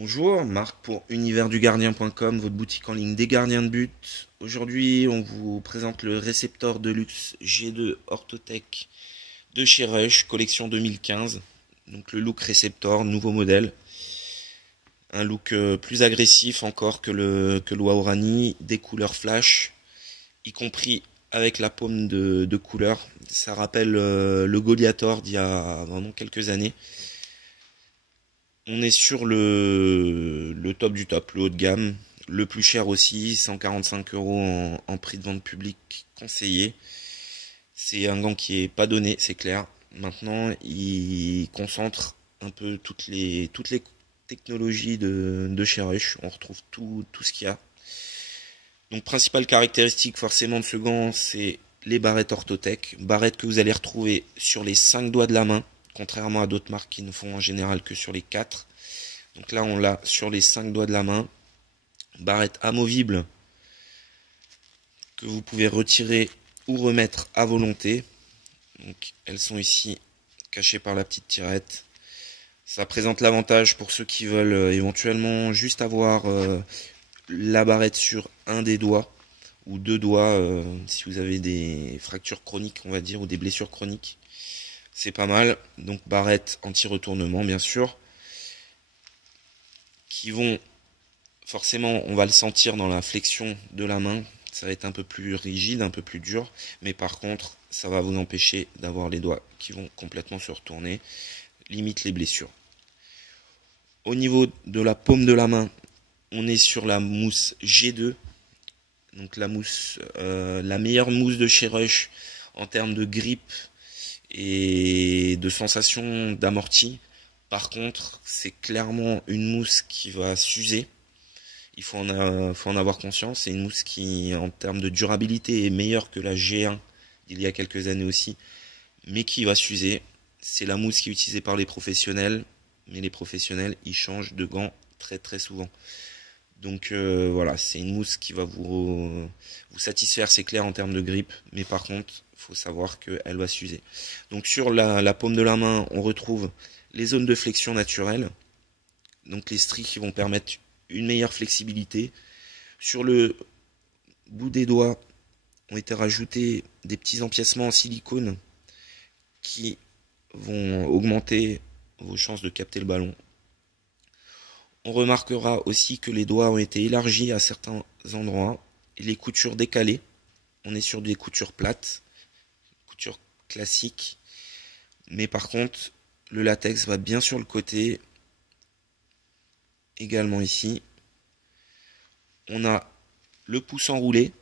Bonjour, Marc pour universdugardien.com, votre boutique en ligne des gardiens de but. Aujourd'hui, on vous présente le Receptor Deluxe G2 Orthotech de chez Rush, collection 2015. Donc le look Receptor, nouveau modèle. Un look plus agressif encore que le Waorani, des couleurs flash, y compris avec la paume de couleur. Ça rappelle le Goliator d'il y a vraiment quelques années. On est sur le top du top, le haut de gamme, le plus cher aussi, 145 € en prix de vente public conseillé. C'est un gant qui est pas donné, c'est clair. Maintenant, il concentre un peu toutes les technologies de chez Rush. On retrouve tout ce qu'il y a. Donc, principale caractéristique forcément de ce gant, c'est les barrettes Orthotech. Barrettes que vous allez retrouver sur les 5 doigts de la main, contrairement à d'autres marques qui ne font en général que sur les 4. Donc là, on l'a sur les 5 doigts de la main. Barrette amovible que vous pouvez retirer ou remettre à volonté. Donc elles sont ici cachées par la petite tirette. Ça présente l'avantage pour ceux qui veulent éventuellement juste avoir la barrette sur un des doigts ou deux doigts si vous avez des fractures chroniques, on va dire, ou des blessures chroniques. C'est pas mal. Donc barrette anti-retournement, bien sûr, qui vont forcément, on va le sentir dans la flexion de la main. Ça va être un peu plus rigide, un peu plus dur, mais par contre, ça va vous empêcher d'avoir les doigts qui vont complètement se retourner, limite les blessures. Au niveau de la paume de la main, on est sur la mousse G2, donc la mousse, la meilleure mousse de chez Rush en termes de grip et de sensation d'amorti. Par contre, c'est clairement une mousse qui va s'user. Il faut en avoir conscience. C'est une mousse qui, en termes de durabilité, est meilleure que la G1 d'il y a quelques années aussi, mais qui va s'user. C'est la mousse qui est utilisée par les professionnels, mais les professionnels, ils changent de gants très souvent. Donc voilà, c'est une mousse qui va vous satisfaire, c'est clair, en termes de grip, mais par contre, il faut savoir qu'elle va s'user. Donc sur la paume de la main, on retrouve les zones de flexion naturelles, donc les stries qui vont permettre une meilleure flexibilité. Sur le bout des doigts ont été rajoutés des petits empiècements en silicone qui vont augmenter vos chances de capter le ballon. On remarquera aussi que les doigts ont été élargis à certains endroits et les coutures décalées. On est sur des coutures plates, coutures classiques, mais par contre le latex va bien sur le côté, également ici. On a le pouce enroulé,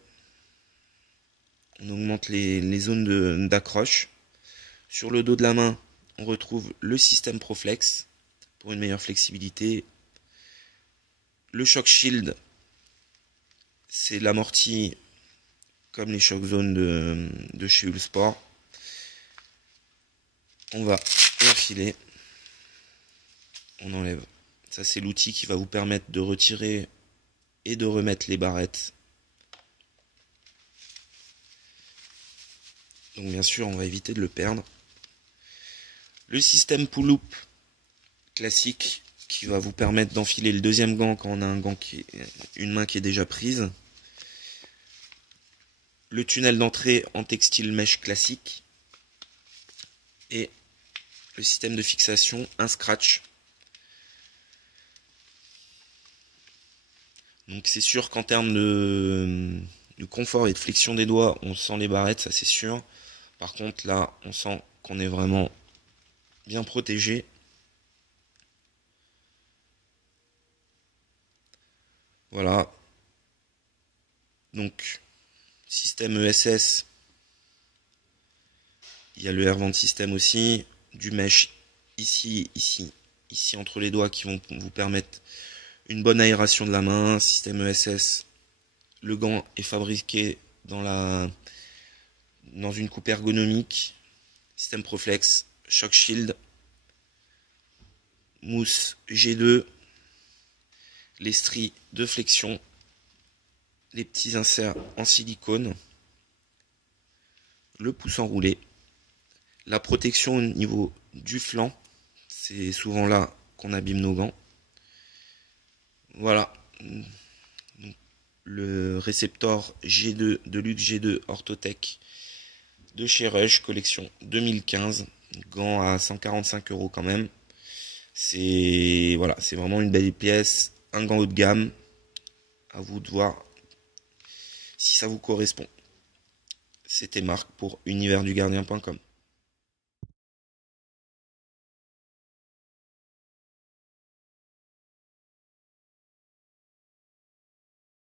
on augmente les zones d'accroche. Sur le dos de la main, on retrouve le système Proflex pour une meilleure flexibilité. Le Shock Shield, c'est l'amorti comme les Shock Zone de chez Ulsport. On va l'enfiler, on enlève. Ça, c'est l'outil qui va vous permettre de retirer et de remettre les barrettes. Donc bien sûr, on va éviter de le perdre. Le système pull-loop classique qui va vous permettre d'enfiler le deuxième gant quand on a une main qui est déjà prise. Le tunnel d'entrée en textile mèche classique. Et le système de fixation, un scratch. Donc c'est sûr qu'en termes de confort et de flexion des doigts, on sent les barrettes, ça c'est sûr. Par contre là, on sent qu'on est vraiment bien protégé. Voilà. Donc, système ESS. Il y a le Airvent System aussi. Du mesh ici entre les doigts qui vont vous permettre une bonne aération de la main. Système ESS. Le gant est fabriqué dans une coupe ergonomique. Système Proflex. Shock Shield. Mousse G2. Les stries de flexion, les petits inserts en silicone, le pouce enroulé, la protection au niveau du flanc, c'est souvent là qu'on abîme nos gants, Voilà. Donc, le Receptor G2 Deluxe G2 Orthotech de chez Rush, collection 2015. Gants à 145 € quand même. C'est voilà, c'est vraiment une belle pièce. Un gant haut de gamme. À vous de voir si ça vous correspond. C'était Marc pour universdugardien.com.